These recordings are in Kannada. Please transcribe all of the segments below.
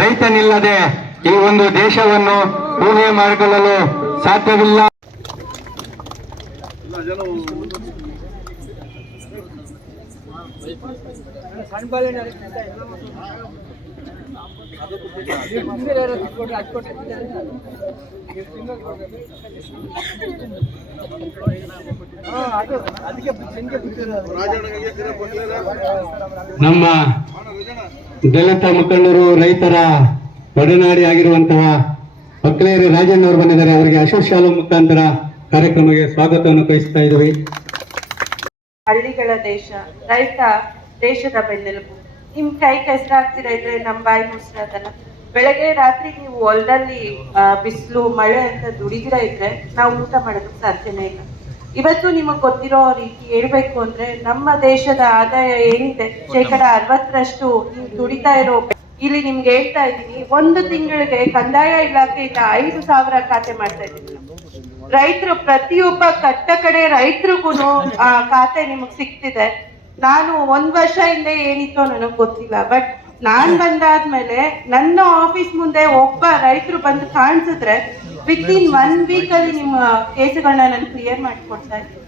ರೈತನಿಲ್ಲದೆ ಈ ಒಂದು ದೇಶವನ್ನು ಊಹೆ ಮಾಡಿಕೊಳ್ಳಲು ಸಾಧ್ಯವಿಲ್ಲ. ನಮ್ಮ ದಲಿತ ಮುಖಂಡರು, ರೈತರ ಒಡನಾಡಿ ಆಗಿರುವಂತಹ ಮಕ್ಕಳೇರಿ ರಾಜಣ್ಣ ಅವರು ಬಂದಿದ್ದಾರೆ. ಅವರಿಗೆ ಅಶೋಕ್ ಶಾಲು ಮುಖಾಂತರ ಕಾರ್ಯಕ್ರಮಕ್ಕೆ ಸ್ವಾಗತವನ್ನು ಕಳಿಸ್ತಾ ಇದ್ದೀವಿ. ಹಳ್ಳಿಗಳ ದೇಶ, ರೈತ ದೇಶದ ಬೆನ್ನೆಲುಬು. ನಿಮ್ ಕೈ ಕೆಸರಾಗ್ತಿರ ಇದ್ರೆ ನಮ್ ಬಾಯಿ ಮುಸ್ರಾದಲ್ಲ ಬೆಳಗ್ಗೆ ರಾತ್ರಿ ನೀವು ಹೊಲದಲ್ಲಿ ಬಿಸಿಲು, ಮಳೆ ಅಂತ ದುಡಿದಿರ ಇದ್ರೆ ನಾವು ಊಟ ಮಾಡೋದಕ್ಕೆ ಸಾಧ್ಯನೇ ಇಲ್ಲ. ಇವತ್ತು ನಿಮಗೆ ಗೊತ್ತಿರೋ ರೀತಿ ಹೇಳ್ಬೇಕು ಅಂದ್ರೆ ನಮ್ಮ ದೇಶದ ಆದಾಯ ಏನಿದೆ? ಶೇಕಡ ಅರವತ್ತರಷ್ಟು ನೀವು ದುಡಿತಾ ಇರೋ ಇಲ್ಲಿ ನಿಮ್ಗೆ ಹೇಳ್ತಾ ಇದ್ದೀನಿ, ಒಂದು ತಿಂಗಳಿಗೆ ಕಂದಾಯ ಇಲಾಖೆಯಿಂದ ಐದು ಸಾವಿರ ಖಾತೆ ಮಾಡ್ತಾ ಇದ್ದೀನಿ. ರೈತರು ಪ್ರತಿಯೊಬ್ಬ ಕಟ್ಟ ಕಡೆ ರೈತರಿಗೂ ಆ ಖಾತೆ ನಿಮಗೆ ಸಿಗ್ತಿದೆ. ನಾನು ಒಂದ್ ವರ್ಷ ಹಿಂದೆ ಏನಿತ್ತು ನನಗೆ ಗೊತ್ತಿಲ್ಲ ಬಟ್ ನಾನ್ ಬಂದಾದ್ಮೇಲೆ ನನ್ನ ಆಫೀಸ್ ಮುಂದೆ ಒಬ್ಬ ರೈತರು ಬಂದು ಕಾಣಿಸಿದ್ರೆ ವಿತ್ ಇನ್ ಒನ್ ವೀಕ್ ಅಲ್ಲಿ ನಿಮ್ಮ ಕೇಸುಗಳನ್ನ ನಾನು ಕ್ಲಿಯರ್ ಮಾಡಿಕೊಡ್ತಾ ಇದ್ದೀನಿ.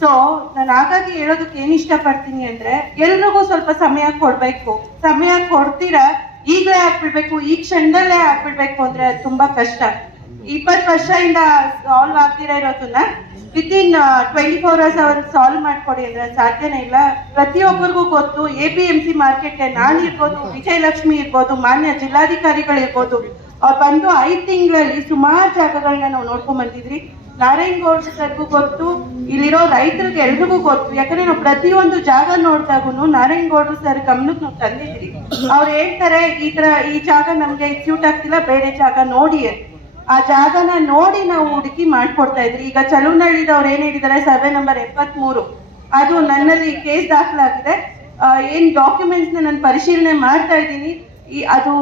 ಸೊ ನಾನು ಹಾಗಾಗಿ ಹೇಳೋದಕ್ಕೆ ಏನ್ ಇಷ್ಟಪಡ್ತೀನಿ ಅಂದ್ರೆ ಎಲ್ರಿಗೂ ಸ್ವಲ್ಪ ಸಮಯ ಕೊಡ್ಬೇಕು. ಸಮಯ ಕೊಡ್ತೀರಾ? ಈಗಲೇ ಹಾಕ್ಬಿಡ್ಬೇಕು ಈ ಕ್ಷಣದಲ್ಲೇ ಹಾಕ್ಬಿಡ್ಬೇಕು ಅಂದ್ರೆ ಅದು ತುಂಬಾ ಕಷ್ಟ. ಇಪ್ಪತ್ತು ವರ್ಷದಿಂದ ಸಾಲ್ವ್ ಆಗ್ತಿರ ಇರೋದನ್ನ with in twenty four hours ಅವ್ರಿಗೆ ಸಾಲ್ವ್ ಮಾಡ್ಕೊಡಿ ಅಂದ್ರೆ ಸಾಧ್ಯನೇ ಇಲ್ಲ. ಪ್ರತಿಯೊಬ್ಬರಿಗೂ ಗೊತ್ತು ಎ ಪಿ ಎಂ ಸಿ ಮಾರ್ಕೆಟ್ಗೆ ನಾನು ಇರ್ಬೋದು, ವಿಜಯಲಕ್ಷ್ಮಿ ಇರ್ಬೋದು, ಮಾನ್ಯ ಜಿಲ್ಲಾಧಿಕಾರಿಗಳು ಇರ್ಬೋದು. ಅವ್ರು ಬಂದು ಐದು ತಿಂಗಳಲ್ಲಿ ಸುಮಾರು ಜಾಗಗಳನ್ನ ನಾವು ನೋಡ್ಕೊಂಡ್ ಬಂದಿದ್ರಿ ನಾರಾಯಣ್ ಸರ್ಗೂ ಗೊತ್ತು, ಇಲ್ಲಿರೋ ರೈತರಿಗೆ ಎಲ್ರಿಗೂ ಗೊತ್ತು. ಯಾಕಂದ್ರೆ ನಾವು ಪ್ರತಿಯೊಂದು ಜಾಗ ನೋಡಿದಾಗೂ ನಾರಾಯಣ್ ಗೌಡ್ರು ಸರ್ ಗಮನಕ್ಕೆ ನಾವು ತಂದಿದ್ರಿ ಅವ್ರು ಹೇಳ್ತಾರೆ, ಈ ತರ ಈ ಜಾಗ ನಮ್ಗೆ ಸ್ಯೂಟ್ ಆಗ್ತಿಲ್ಲ, ಬೇರೆ ಜಾಗ ನೋಡಿ ಅಂತ. ಆ ಜಾಗನ ನೋಡಿ ನಾವು ಹುಡುಕಿ ಮಾಡ್ಕೊಡ್ತಾ ಇದ್ರಿ. ಈಗ ಚಲುವನಹಳ್ಳಿದವ್ರು ಏನ್ ಹೇಳಿದ್ದಾರೆ? ಸರ್ವೆ ನಂಬರ್ ಎಪ್ಪತ್ಮೂರು. ಅದು ನನ್ನಲ್ಲಿ ಕೇಸ್ ದಾಖಲಾಗಿದೆ. ಏನ್ ಡಾಕ್ಯುಮೆಂಟ್ಸ್ ನಾನು ಪರಿಶೀಲನೆ ಮಾಡ್ತಾ ಇದ್ದೀನಿ. ಈ, ಅದು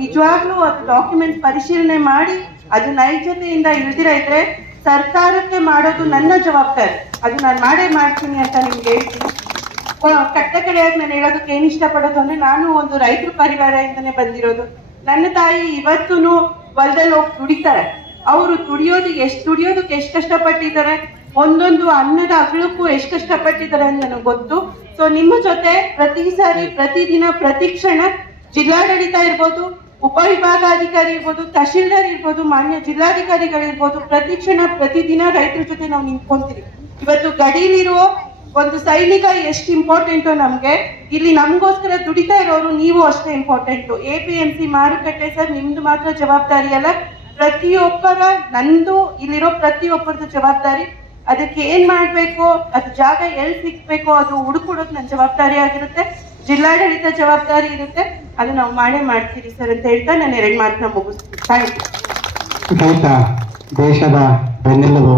ನಿಜವಾಗ್ಲೂ ಅದು ಡಾಕ್ಯುಮೆಂಟ್ಸ್ ಪರಿಶೀಲನೆ ಮಾಡಿ ಅದು ನೈಜತೆಯಿಂದ ಇಲ್ದಿರ ಇದ್ರೆ ಸರ್ಕಾರಕ್ಕೆ ಮಾಡೋದು ನನ್ನ ಜವಾಬ್ದಾರಿ. ಅದು ನಾನು ಮಾಡೇ ಮಾಡ್ತೀನಿ ಅಂತ ನಿಮ್ಗೆ ಹೇಳ್ತೀನಿ. ಕಟ್ಟಕಡೆಯಾಗಿ ಕಟ್ಟ ಕಡೆಯಾಗಿ ನಾನು ಹೇಳೋದಕ್ಕೆ ಏನ್ ಇಷ್ಟಪಡೋದು ಅಂದ್ರೆ ನಾನು ಒಂದು ರೈತರ ಪರಿವಾರದಿಂದನೇ ಬಂದಿರೋದು. ನನ್ನ ತಾಯಿ ಇವತ್ತೂನು ಹೊಲದಲ್ಲಿ ಹೋಗಿ ದುಡಿತಾರೆ ಅವರು ದುಡಿಯೋದಕ್ಕೆ ಎಷ್ಟು ದುಡಿಯೋದಕ್ಕೆ ಎಷ್ಟು ಕಷ್ಟಪಟ್ಟಿದ್ದಾರೆ? ಒಂದೊಂದು ಅನ್ನದ ಅಗಲಕ್ಕೂ ಎಷ್ಟು ಕಷ್ಟಪಟ್ಟಿದ್ದಾರೆ ಅಂತ ನನಗೆ ಗೊತ್ತು. ಸೊ ನಿಮ್ಮ ಜೊತೆ ಪ್ರತಿ ಸಾರಿ, ಪ್ರತಿದಿನ, ಪ್ರತಿ ಕ್ಷಣ ಜಿಲ್ಲಾಡಳಿತ ಇರ್ಬೋದು, ಉಪವಿಭಾಗಾಧಿಕಾರಿ ಇರ್ಬೋದು, ತಹಶೀಲ್ದಾರ್ ಇರ್ಬೋದು, ಮಾನ್ಯ ಜಿಲ್ಲಾಧಿಕಾರಿಗಳಿರ್ಬೋದು, ಪ್ರತಿ ಕ್ಷಣ, ಪ್ರತಿದಿನ ರೈತರ ಜೊತೆ ನಾವು ನಿಂತ್ಕೊಂತೀವಿ. ಇವತ್ತು ಗಡಿಲಿರುವ ಒಂದು ಸೈನಿಕ ಎಷ್ಟು ಇಂಪಾರ್ಟೆಂಟ್ ನಮಗೆ? ಇಲ್ಲಿ ನಮಗೋಸ್ಕರ ದುಡಿತಾ ಇರೋರು ನೀವು ಅಷ್ಟೇ important A P M C ಮಾರುಕಟ್ಟೆ ಸರ್, ನಿಮ್ದು ಮಾತ್ರ ಜವಾಬ್ದಾರಿ ಅಲ್ಲ. ಪ್ರತಿಯೊಬ್ಬರ, ನಂದು ಇಲ್ಲಿರೋ ಪ್ರತಿಯೊಬ್ಬರದ್ದು ಜವಾಬ್ದಾರಿ. ಅದಕ್ಕೆ ಏನ್ ಮಾಡ್ಬೇಕು? ಅದು ಜಾಗ ಎಲ್ಲಿ ಸಿಗ್ಬೇಕು? ಅದು ಹುಡುಕೊಡೋದು ನನ್ನ ಜವಾಬ್ದಾರಿ ಆಗಿರುತ್ತೆ. ಜಿಲ್ಲಾಡಳಿತ ಜವಾಬ್ದಾರಿ ಇರುತ್ತೆ. ಅದು ನಾವು ಮಾಡೇ ಮಾಡ್ತೀರಿ ಸರ್ ಅಂತ ಹೇಳ್ತಾ ನಾನು ಎರಡು ಮಾತನ್ನ ಮುಗಿಸ್ತೀನಿ. ಥ್ಯಾಂಕ್ ಯು ದೇಶದ ಬೆನ್ನೆಲುಬು